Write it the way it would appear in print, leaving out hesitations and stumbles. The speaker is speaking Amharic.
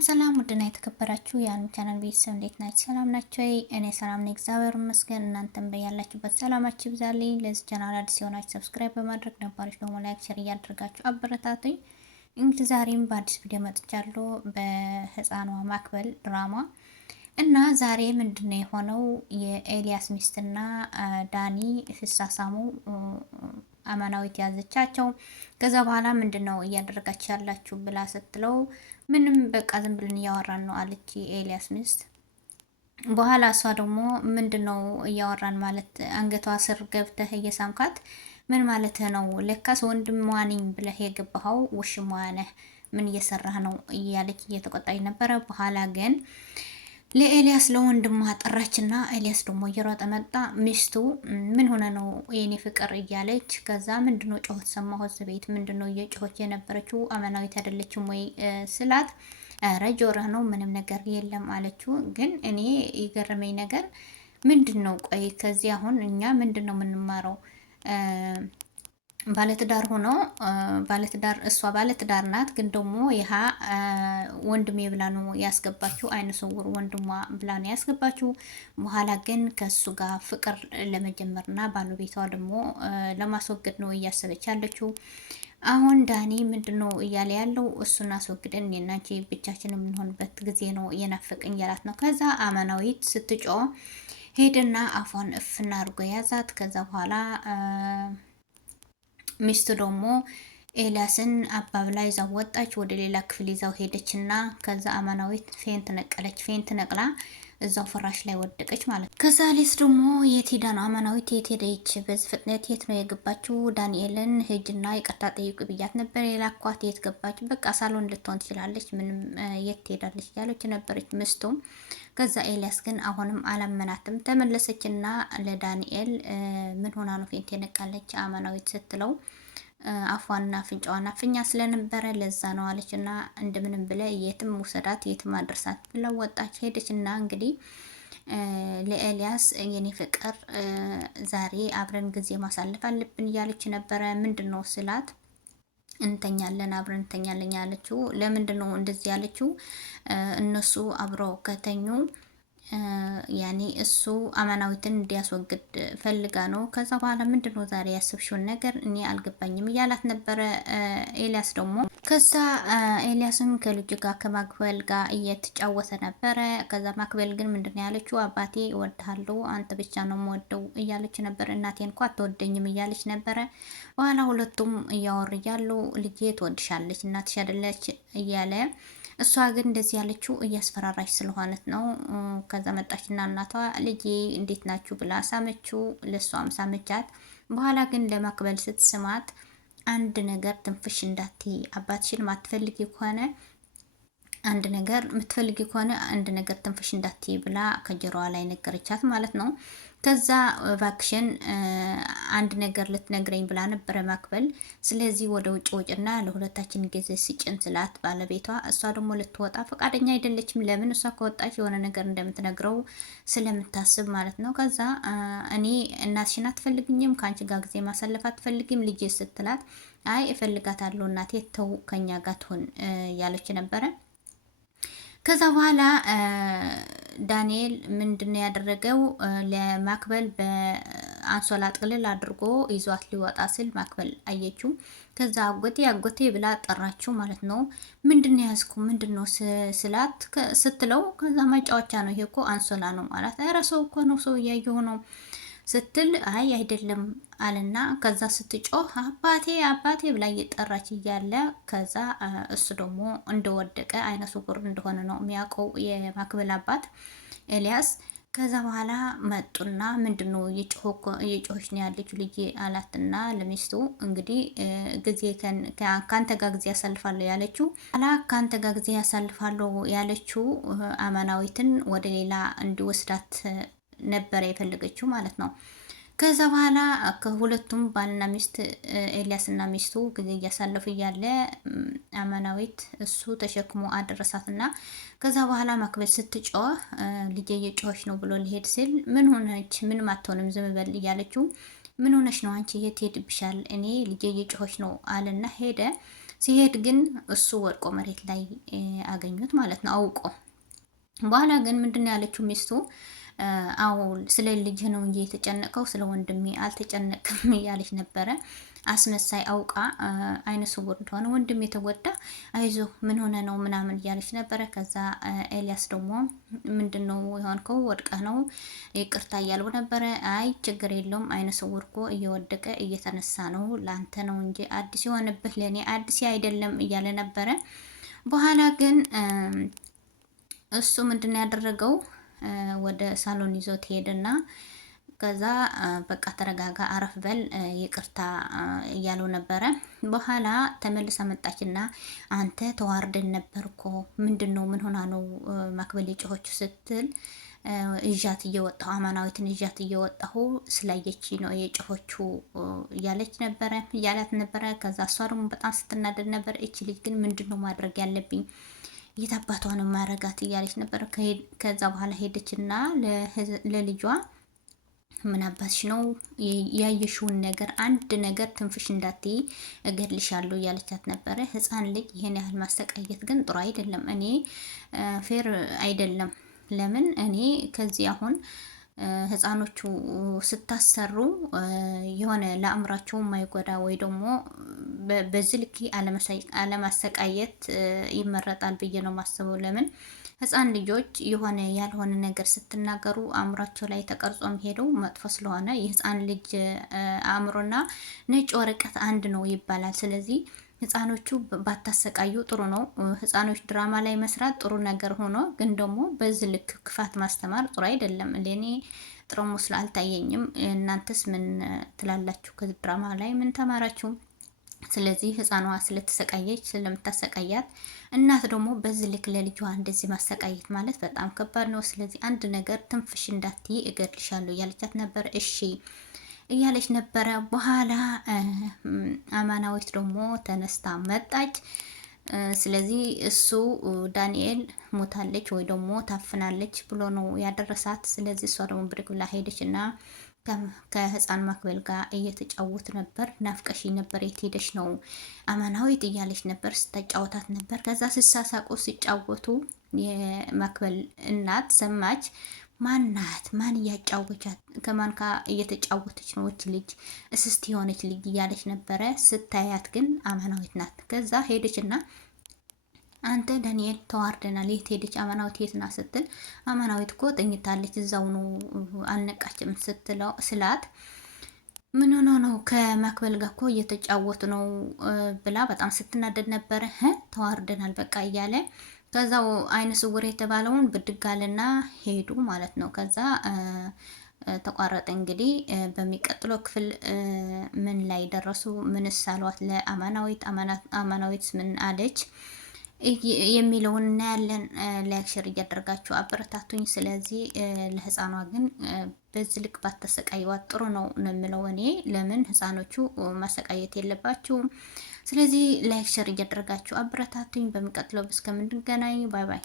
ሰላም ውድና የተከበራችሁ የአኑ ቻናል ቤተሰብ እንዴት ናችሁ? ሰላም ናችሁ? እኔ ሰላም ነኝ፣ እግዚአብሔር ይመስገን። እናንተም በያላችሁበት ሰላማችሁ ይብዛልኝ። ለዚህ ቻናል አዲስ የሆናችሁ ሰብስክራይብ በማድረግ ነባሮች ደግሞ ላይክ፣ ሼር እያደረጋችሁ አበረታቱኝ። እንግዲህ ዛሬም በአዲስ ቪዲዮ መጥቻለሁ በህፃኗ ማክበል ድራማ እና ዛሬ ምንድነው የሆነው የኤልያስ ሚስትና ዳኒ ሲሳሳሙ አማናዊት ያዘቻቸው። ከዛ በኋላ ምንድነው እያደረጋችሁ ያላችሁ ብላ ስትለው ምንም በቃ ዝም ብለን እያወራን ነው አለች ኤልያስ ሚስት። በኋላ እሷ ደግሞ ምንድነው እያወራን ማለት አንገቷ ስር ገብተህ እየሳምካት ምን ማለት ነው? ለካስ ወንድሟ ነኝ ብለህ የገባኸው ውሽሟ ነህ፣ ምን እየሰራህ ነው እያለች እየተቆጣች ነበረ። በኋላ ግን ለኤልያስ ለወንድሟ ጠራችና ኤልያስ ደግሞ እየሮጠ መጣ። ሚስቱ ምን ሆነ ነው የኔ ፍቅር እያለች ከዛ ምንድነው ጮህት ሰማሁ እዚህ ቤት ምንድነው እየጮኸች የነበረችው አመናዊት አይደለችም ወይ ስላት ኧረ ጆሮህ ነው ምንም ነገር የለም አለችው። ግን እኔ የገረመኝ ነገር ምንድነው ቆይ ከዚህ አሁን እኛ ምንድነው የምንማረው? ባለትዳር ሆኖ ባለትዳር እሷ ባለትዳር ናት፣ ግን ደግሞ ይሃ ወንድሜ ብላ ነው ያስገባችው፣ አይነ ስውር ወንድሟ ብላ ነው ያስገባችው። በኋላ ግን ከሱ ጋር ፍቅር ለመጀመርና ባለቤቷ ደግሞ ለማስወገድ ነው እያሰበች ያለችው። አሁን ዳኒ ምንድነው እያለ ያለው እሱን አስወግደን እኔና አንቺ ብቻችን የምንሆንበት ጊዜ ነው እየናፈቀኝ ያላት ነው። ከዛ አመናዊት ስትጮ ሄድና አፏን እፍና አድርጎ ያዛት። ከዛ በኋላ ሚስቱ ደግሞ ኤልያስን አባብላ ይዛው ወጣች። ወደ ሌላ ክፍል ይዛው ሄደችና ከዛ አማናዊት ፌንት ነቀለች። ፌንት ነቅላ እዛው ፍራሽ ላይ ወደቀች ማለት ነው። ከዛ ሌስ ደግሞ የት ሄዳ ነው አማናዊት? የት ሄደች? በዚህ ፍጥነት የት ነው የገባችው? ዳንኤልን ሂጅና ይቅርታ ጠይቁ ብያት ነበር የላኳት። የት ገባች? በቃ ሳሎን ልትሆን ትችላለች፣ ምንም የት ትሄዳለች እያለች ነበረች ሚስቱም። ከዛ ኤልያስ ግን አሁንም አላመናትም። ተመለሰችና ለዳንኤል ምን ሆና ነው ፌንት የነቃለች አማናዊት ስትለው አፏንና አፍንጫዋን አፍኛ ስለነበረ ለዛ ነው አለች። እና እንደምንም ብለ የትም ውሰዳት የትም አድርሳት ብለው ወጣች ሄደች። እና እንግዲህ ለኤልያስ የኔ ፍቅር ዛሬ አብረን ጊዜ ማሳለፍ አለብን እያለች ነበረ። ምንድን ነው ስላት እንተኛለን አብረን እንተኛለን ያለችው። ለምንድን ነው እንደዚህ ያለችው? እነሱ አብረው ከተኙ ያኔ እሱ አማናዊትን እንዲያስወግድ ፈልጋ ነው። ከዛ በኋላ ምንድነው ዛሬ ያስብሽውን ነገር እኔ አልገባኝም እያላት ነበረ ኤልያስ ደግሞ። ከዛ ኤልያስም ከልጅ ጋር ከማክበል ጋር እየተጫወተ ነበረ። ከዛ ማክበል ግን ምንድነው ያለችው? አባቴ እወድሃለሁ፣ አንተ ብቻ ነው የምወደው እያለች ነበር። እናቴን እንኳ አትወደኝም እያለች ነበረ። በኋላ ሁለቱም እያወሩ እያሉ ልጄ ትወድሻለች እናትሽ አይደለች እያለ እሷ ግን እንደዚህ ያለችው እያስፈራራች ስለሆነት ነው። ከዛ መጣችና እናቷ ልጄ እንዴት ናችሁ ብላ ሳመችው፣ ለሷም ሳመቻት። በኋላ ግን ለማክበል ስትስማት አንድ ነገር ትንፍሽ እንዳትይ፣ አባትሽን ማትፈልጊ ከሆነ አንድ ነገር የምትፈልጊ ከሆነ አንድ ነገር ትንፍሽ እንዳትይ ብላ ከጀሮዋ ላይ ነገረቻት ማለት ነው። ከዛ ቫክሽን አንድ ነገር ልትነግረኝ ብላ ነበረ ማክበል። ስለዚህ ወደ ውጭ ወጭና ለሁለታችን ጊዜ ስጭን ስላት ባለቤቷ፣ እሷ ደግሞ ልትወጣ ፈቃደኛ አይደለችም። ለምን? እሷ ከወጣች የሆነ ነገር እንደምትነግረው ስለምታስብ ማለት ነው። ከዛ እኔ እናትሽን አትፈልግኝም፣ ከአንቺ ጋር ጊዜ ማሳለፍ አትፈልግም ልጄ ስትላት፣ አይ እፈልጋታለሁ እናቴ ተው ከኛ ጋር ትሆን ያለች ነበረ። ከዛ በኋላ ዳንኤል ምንድነው ያደረገው? ለማክበል በአንሶላ ጥቅልል አድርጎ ይዟት ሊወጣ ሲል ማክበል አየችው። ከዛ አጎቴ ብላ ጠራችው ማለት ነው። ምንድነው ያዝኩ ምንድነው ስላት ስትለው፣ ከዛ መጫወቻ ነው ይሄ እኮ አንሶላ ነው ማለት። ኧረ ሰው እኮ ነው ሰው እያየሁ ነው ስትል፣ አይ አይደለም አለና ከዛ ስትጮህ አባቴ ብላ እየጠራች እያለ ከዛ እሱ ደግሞ እንደወደቀ አይነ ስውር እንደሆነ ነው የሚያውቀው የማክበል አባት ኤልያስ። ከዛ በኋላ መጡና ምንድነው እየጮኸች ነው ያለችው ልጄ አላትና ለሚስቱ እንግዲህ ጊዜ ካንተ ጋር ጊዜ ያሳልፋለሁ ያለችው ካንተ ጋር ጊዜ ያሳልፋለሁ ያለችው አማናዊትን ወደ ሌላ እንዲወስዳት ነበረ የፈለገችው ማለት ነው። ከዛ በኋላ ከሁለቱም ባልና ሚስት ኤልያስና ሚስቱ ጊዜ እያሳለፉ እያለ አማናዊት እሱ ተሸክሞ አደረሳትና ከዛ በኋላ ማክበል ስትጮህ ልጄ እየጮኸች ነው ብሎ ሊሄድ ሲል ምን ሆነች? ምን ማትሆንም ዝም በል እያለችው ምን ሆነች ነው አንቺ የት ሄድብሻል? እኔ ልጄ እየጮኸች ነው አለና ሄደ። ሲሄድ ግን እሱ ወድቆ መሬት ላይ አገኙት ማለት ነው አውቆ። በኋላ ግን ምንድን ነው ያለችው ሚስቱ አዎ ስለ ልጅ ነው እንጂ የተጨነቀው ስለ ወንድሜ አልተጨነቅም እያለች ነበረ። አስመሳይ አውቃ አይነ ስውር እንደሆነ ወንድም የተጎዳ አይዞ ምን ሆነ ነው ምናምን እያለች ነበረ። ከዛ ኤልያስ ደግሞ ምንድን ነው የሆንከው? ወድቀህ ነው ይቅርታ እያለው ነበረ። አይ ችግር የለውም አይነ ስውር እኮ እየወደቀ እየተነሳ ነው፣ ላንተ ነው እንጂ አዲስ የሆነብህ ለእኔ አዲስ አይደለም እያለ ነበረ። በኋላ ግን እሱ ምንድን ነው ያደረገው? ወደ ሳሎን ይዞት ሄደና ከዛ በቃ ተረጋጋ፣ አረፍ በል ይቅርታ እያለው ነበረ። በኋላ ተመልሳ መጣችና አንተ ተዋርደን ነበር እኮ ምንድን ነው ምን ሆና ነው ማክበል የጮሆች ስትል እዣት እየወጣሁ አማናዊትን እዣት እየወጣሁ ስላየች ነው የጮሆቹ እያለች ነበረ እያላት ነበረ። ከዛ እሷ ደግሞ በጣም ስትናደድ ነበር። እቺ ልጅ ግን ምንድን ነው ማድረግ ያለብኝ የት አባቷን ማረጋት እያለች ነበር። ከዛ በኋላ ሄደችና ለልጇ ምን አባትሽ ነው ያየሽውን ነገር አንድ ነገር ትንፍሽ እንዳትይ እገድልሻለሁ እያለቻት ነበረ። ህፃን ልጅ ይሄን ያህል ማሰቃየት ግን ጥሩ አይደለም። እኔ ፌር አይደለም። ለምን እኔ ከዚህ አሁን ህፃኖቹ ስታሰሩ የሆነ ለአእምሯቸው የማይጎዳ ወይ ደግሞ በዚህ ልክ አለማሰቃየት ይመረጣል ብዬ ነው ማስበው። ለምን ህፃን ልጆች የሆነ ያልሆነ ነገር ስትናገሩ አእምሯቸው ላይ ተቀርጾ የሚሄደው መጥፎ ስለሆነ የህፃን ልጅ አእምሮና ነጭ ወረቀት አንድ ነው ይባላል። ስለዚህ ህፃኖቹ ባታሰቃዩ ጥሩ ነው። ህፃኖች ድራማ ላይ መስራት ጥሩ ነገር ሆኖ ግን ደግሞ በዚህ ልክ ክፋት ማስተማር ጥሩ አይደለም። ለኔ ጥሩ መስሎ አልታየኝም። እናንተስ ምን ትላላችሁ? ከዚህ ድራማ ላይ ምን ተማራችሁ? ስለዚህ ህፃኗ ስለተሰቃየች ስለምታሰቃያት እናት ደግሞ በዚህ ልክ ለልጇ እንደዚህ ማሰቃየት ማለት በጣም ከባድ ነው። ስለዚህ አንድ ነገር ትንፍሽ እንዳትይ እገድልሻለሁ እያለቻት ነበር። እሺ እያለች ነበረ። በኋላ አማናዊት ደግሞ ተነስታ መጣች። ስለዚህ እሱ ዳንኤል ሞታለች ወይ ደግሞ ታፍናለች ብሎ ነው ያደረሳት። ስለዚህ እሷ ደግሞ ብድግ ብላ ሄደች እና ከህፃን ማክበል ጋር እየተጫወት ነበር። ናፍቀሽ ነበር የት ሄደሽ ነው አማናዊት እያለች ነበር፣ ስታጫወታት ነበር። ከዛ ስሳሳቁ ሲጫወቱ የማክበል እናት ሰማች። ማናት? ማን እያጫወቻት? ከማን ጋር እየተጫወተች ነው እች ልጅ? እስስት የሆነች ልጅ እያለች ነበረ። ስታያት ግን አማናዊት ናት። ከዛ ሄደችና አንተ ዳንኤል ተዋርደናል፣ የት ሄደች አማናዊት የት ናት ስትል አማናዊት እኮ ተኝታለች እዛው ነው አልነቃችም ስትለው ስላት ምን ሆኖ ነው ከማክበል ጋር እኮ እየተጫወቱ ነው ብላ በጣም ስትናደድ ነበረ። ተዋርደናል በቃ እያለ ከዛው አይነ ስውር የተባለውን ብድጋልና ሄዱ ማለት ነው። ከዛ ተቋረጠ። እንግዲህ በሚቀጥለው ክፍል ምን ላይ ደረሱ? ምንስ አሏት ለአማናዊት? አማናዊት ምን አለች የሚለውን እናያለን። ላይክ ሼር እያደረጋችሁ አበረታቱኝ። ስለዚህ ለህፃኗ ግን በዚህ ልክ ባተሰቃይዋት ጥሩ ነው የምለው እኔ። ለምን ህፃኖቹ ማሰቃየት የለባችሁም። ስለዚህ ላይክ ሼር እያደረጋችሁ አበረታቱኝ። በሚቀጥለው እስከምንገናኝ ባይ ባይ።